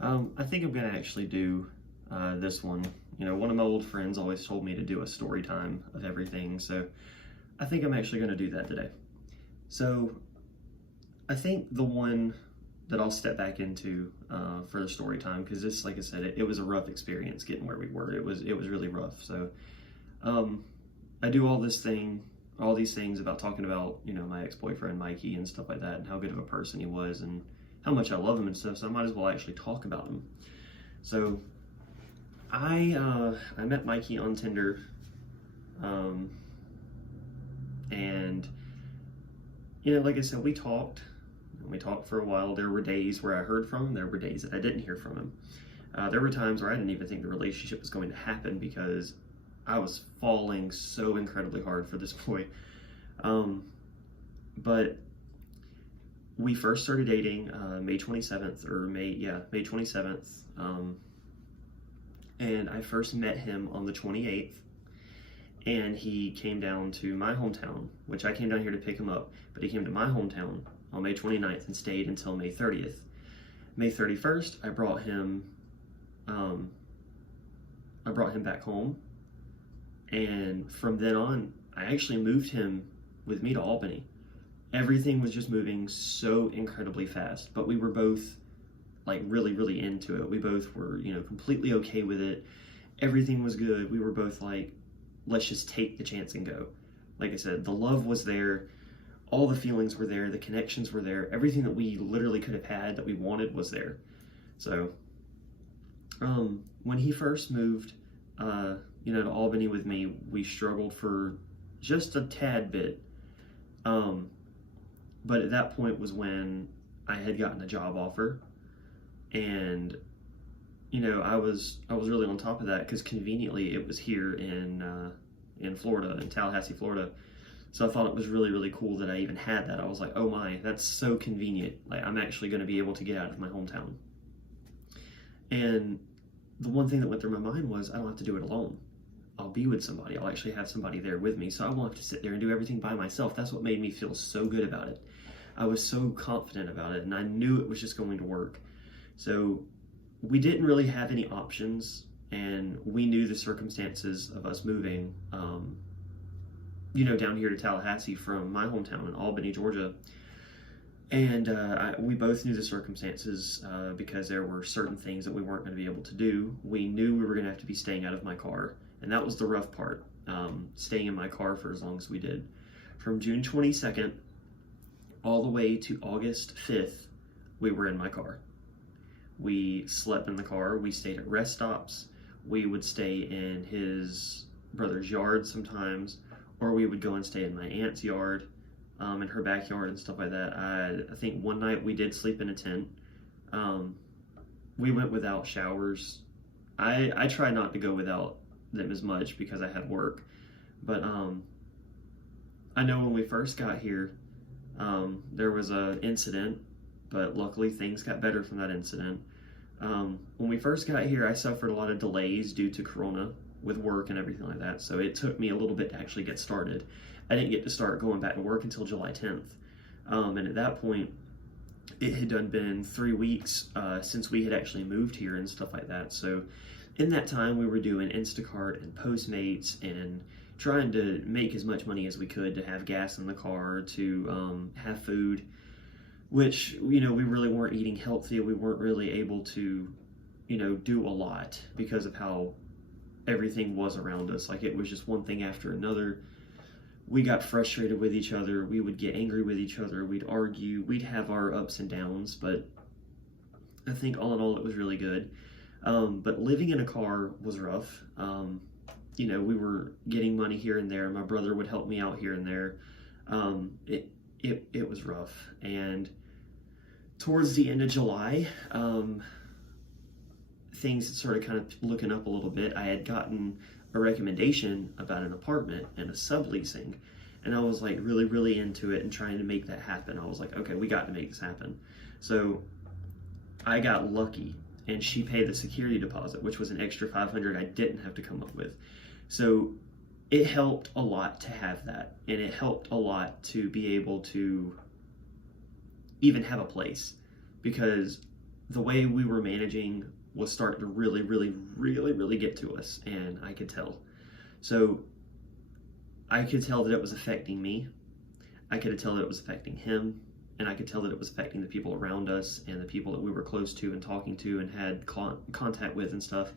I think I'm gonna actually do this one. You know, one of my old friends always told me to do a story time of everything, so I think I'm actually gonna do that today. So I think the one that I'll step back into for the story time, because this, like I said, it was a rough experience getting where we were. It was really rough. So um, I do all these things about talking about my ex-boyfriend Mikey and stuff like that, and how good of a person he was, and how much I love him and stuff. So I might as well actually talk about him. So I met Mikey on Tinder, um, and like I said, we talked. We talked for a while. There were days where I heard from him. There were days that I didn't hear from him. There were times where I didn't even think the relationship was going to happen because I was falling so incredibly hard for this boy. Um, but we first started dating May 27th, May 27th. And I first met him on the 28th. And he came down to my hometown, which I came down here to pick him up, but he came to my hometown on May 29th and stayed until May 30th. May 31st, I brought him back home, and from then on, I actually moved him with me to Albany. Everything was just moving so incredibly fast, but we were both like really, really into it. We both were, completely okay with it. Everything was good. We were both like, let's just take the chance and go. Like I said, the love was there. All the feelings were there. The connections were there. Everything that we literally could have had that we wanted was there. So, when he first moved, to Albany with me, we struggled for just a tad bit. But at that point was when I had gotten a job offer, and I was really on top of that because conveniently it was here in Florida, in Tallahassee, Florida. So I thought it was really, really cool that I even had that. I was like, oh my, that's so convenient. Like, I'm actually going to be able to get out of my hometown. And the one thing that went through my mind was, I don't have to do it alone. I'll be with somebody. I'll actually have somebody there with me. So I won't have to sit there and do everything by myself. That's what made me feel so good about it. I was so confident about it, and I knew it was just going to work. So we didn't really have any options, and we knew the circumstances of us moving, down here to Tallahassee from my hometown in Albany, Georgia. And we both knew the circumstances because there were certain things that we weren't going to be able to do. We knew we were going to have to be staying out of my car, and that was the rough part, staying in my car for as long as we did. From June 22nd all the way to August 5th, we were in my car. We slept in the car. We stayed at rest stops. We would stay in his brother's yard sometimes, or we would go and stay in my aunt's yard, in her backyard and stuff like that. I think one night we did sleep in a tent. We went without showers. I tried not to go without them as much because I had work. But I know when we first got here, there was an incident, but luckily things got better from that incident. When we first got here, I suffered a lot of delays due to Corona with work and everything like that, so it took me a little bit to actually get started. I didn't get to start going back to work until July 10th, and at that point, it had been 3 weeks since we had actually moved here and stuff like that. So in that time, we were doing Instacart and Postmates and trying to make as much money as we could to have gas in the car, to have food, which, we really weren't eating healthy. We weren't really able to, do a lot because of how everything was around us. Like, it was just one thing after another. We got frustrated with each other. We would get angry with each other. We'd argue. We'd have our ups and downs, but I think all in all, it was really good. But living in a car was rough. We were getting money here and there. My brother would help me out here and there. It was rough. And towards the end of July, things started kind of looking up a little bit. I had gotten a recommendation about an apartment and a subleasing, and I was like really, really into it and trying to make that happen. I was like, okay, we got to make this happen. So I got lucky, and she paid the security deposit, which was an extra $500 I didn't have to come up with. So it helped a lot to have that, and it helped a lot to be able to even have a place, because the way we were managing was starting to really, really, really, really get to us, and I could tell. So I could tell that it was affecting me. I could tell that it was affecting him, and I could tell that it was affecting the people around us and the people that we were close to and talking to and had contact with and stuff.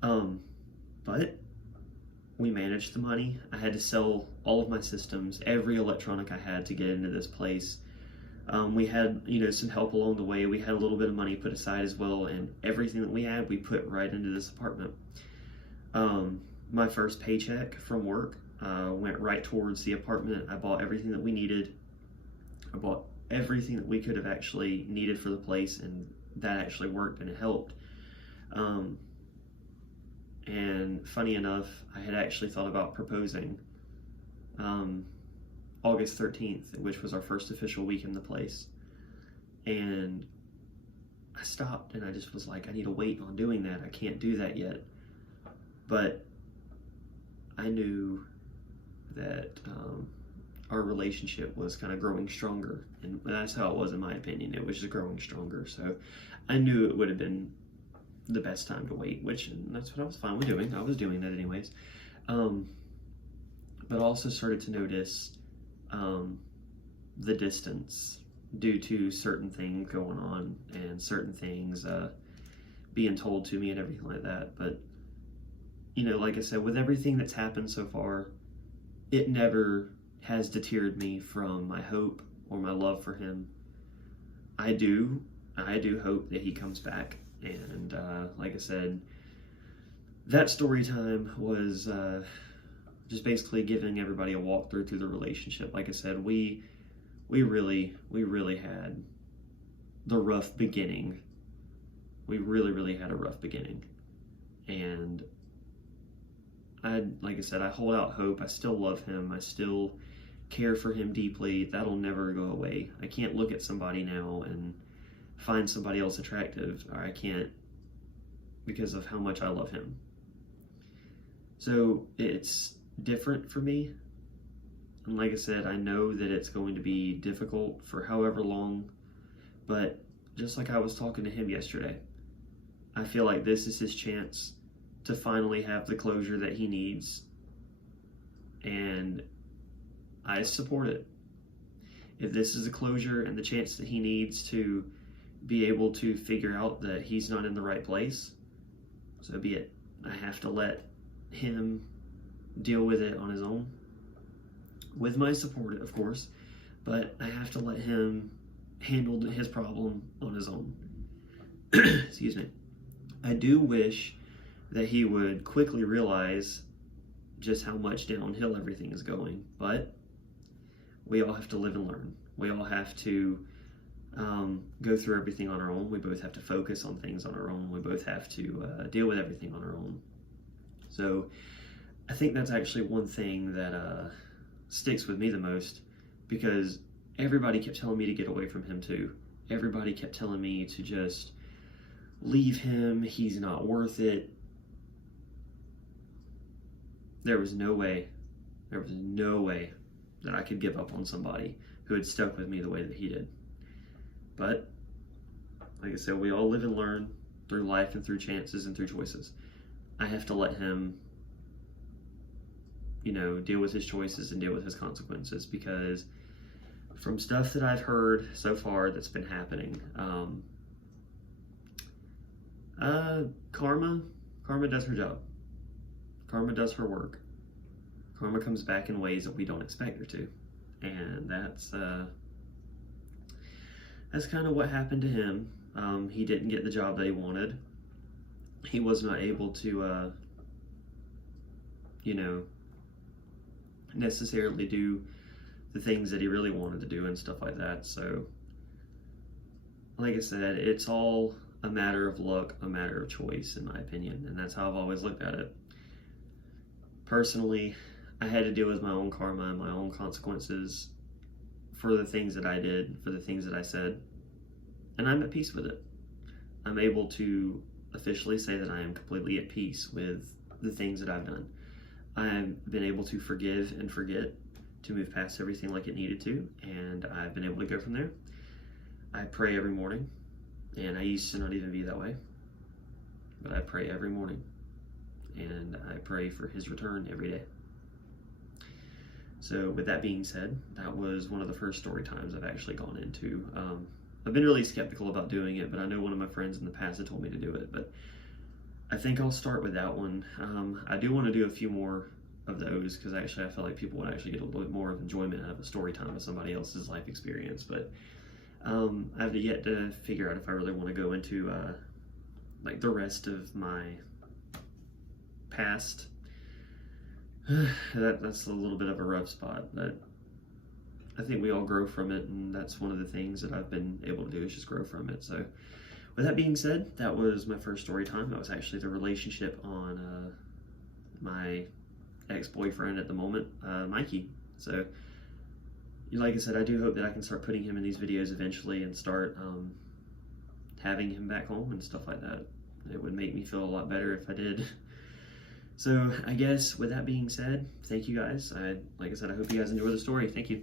But we managed the money. I had to sell all of my systems, every electronic I had to get into this place. We had, some help along the way. We had a little bit of money put aside as well, and everything that we had, we put right into this apartment. My first paycheck from work went right towards the apartment. I bought everything that we needed. I bought everything that we could have actually needed for the place, and that actually worked and it helped. And funny enough, I had actually thought about proposing August 13th, which was our first official week in the place. And I stopped and I just was like, I need to wait on doing that. I can't do that yet. But I knew that our relationship was kind of growing stronger. And that's how it was, in my opinion. It was just growing stronger. So I knew it would have been the best time to wait, and that's what I was fine with doing. I was doing that anyways. But I also started to notice the distance due to certain things going on and certain things being told to me and everything like that. But, like I said, with everything that's happened so far, it never has deterred me from my hope or my love for him. I do hope that he comes back. And like I said, that story time was just basically giving everybody a walkthrough through the relationship. Like I said, we really had the rough beginning. We really had a rough beginning. And like I said, I hold out hope. I still love him. I still care for him deeply. That'll never go away. I can't look at somebody now and find somebody else attractive, or I can't, because of how much I love him. So it's different for me, and like I said, I know that it's going to be difficult for however long, but just like I was talking to him yesterday, I feel like this is his chance to finally have the closure that he needs, and I support it. If this is the closure and the chance that he needs to be able to figure out that he's not in the right place, so be it. I have to let him deal with it on his own, with my support, of course, but I have to let him handle his problem on his own. Excuse me. I do wish that he would quickly realize just how much downhill everything is going, but we all have to live and learn. We all have to go through everything on our own. We both have to focus on things on our own. We both have to deal with everything on our own. So I think that's actually one thing that sticks with me the most, because everybody kept telling me to get away from him too. Everybody kept telling me to just leave him. He's not worth it. There was no way that I could give up on somebody who had stuck with me the way that he did. But, like I said, we all live and learn through life and through chances and through choices. I have to let him, deal with his choices and deal with his consequences, because from stuff that I've heard so far that's been happening, Karma does her job. Karma does her work. Karma comes back in ways that we don't expect her to. And that's kind of what happened to him. He didn't get the job that he wanted. He was not able to, necessarily do the things that he really wanted to do and stuff like that. So, like I said, it's all a matter of luck, a matter of choice, in my opinion. And that's how I've always looked at it. Personally, I had to deal with my own karma and my own consequences for the things that I did, for the things that I said, and I'm at peace with it. I'm able to officially say that I am completely at peace with the things that I've done. I've been able to forgive and forget, to move past everything like it needed to, and I've been able to go from there. I pray every morning, And I used to not even be that way. But I pray every morning. And I pray for his return every day. So with that being said, that was one of the first story times I've actually gone into. I've been really skeptical about doing it, but I know one of my friends in the past had told me to do it. But I think I'll start with that one. I do want to do a few more of those because actually I feel like people would actually get a little bit more of enjoyment out of a story time with somebody else's life experience. But I have yet to figure out if I really want to go into like the rest of my past. That's a little bit of a rough spot, but I think we all grow from it, and that's one of the things that I've been able to do is just grow from it. So with that being said, that was my first story time. That was actually the relationship on my ex-boyfriend at the moment, Mikey. So like I said, I do hope that I can start putting him in these videos eventually and start having him back home and stuff like that. It would make me feel a lot better if I did. So I guess with that being said, thank you guys. Like I said, I hope you guys enjoy the story. Thank you.